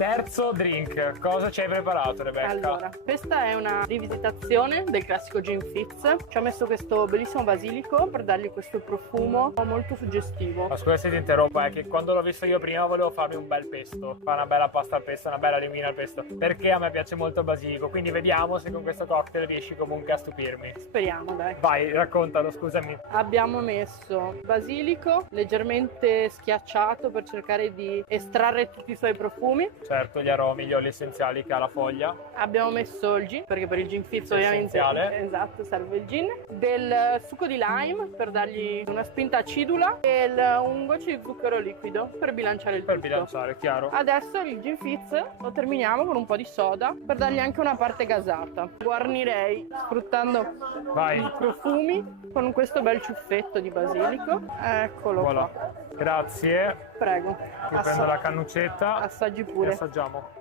Terzo drink, cosa ci hai preparato, Rebecca? Allora, questa è una rivisitazione del classico Gin Fizz. Ci ho messo questo bellissimo basilico per dargli questo profumo molto suggestivo. Ma scusa se ti interrompo, è che quando l'ho visto io prima volevo farmi un bel pesto, fare una bella pasta al pesto, una bella rimina al pesto, perché a me piace molto il basilico, quindi vediamo se con questo cocktail riesci comunque a stupirmi. Speriamo, dai. Vai, raccontalo, scusami. Abbiamo messo basilico leggermente schiacciato per cercare di estrarre tutti i suoi profumi. Certo, gli aromi, gli oli essenziali che ha la foglia. Abbiamo messo il gin, perché per il gin fizz ovviamente esatto, serve il gin. Del succo di lime per dargli una spinta acidula e un goccio di zucchero liquido per bilanciare il tutto. Per bilanciare, chiaro. Adesso il gin fizz lo terminiamo con un po' di soda per dargli anche una parte gasata. Guarnirei sfruttando i profumi con questo bel ciuffetto di basilico. Eccolo Voilà. qua. Grazie. Prego. Io prendo la cannuccetta Assaggi e pure. assaggiamo.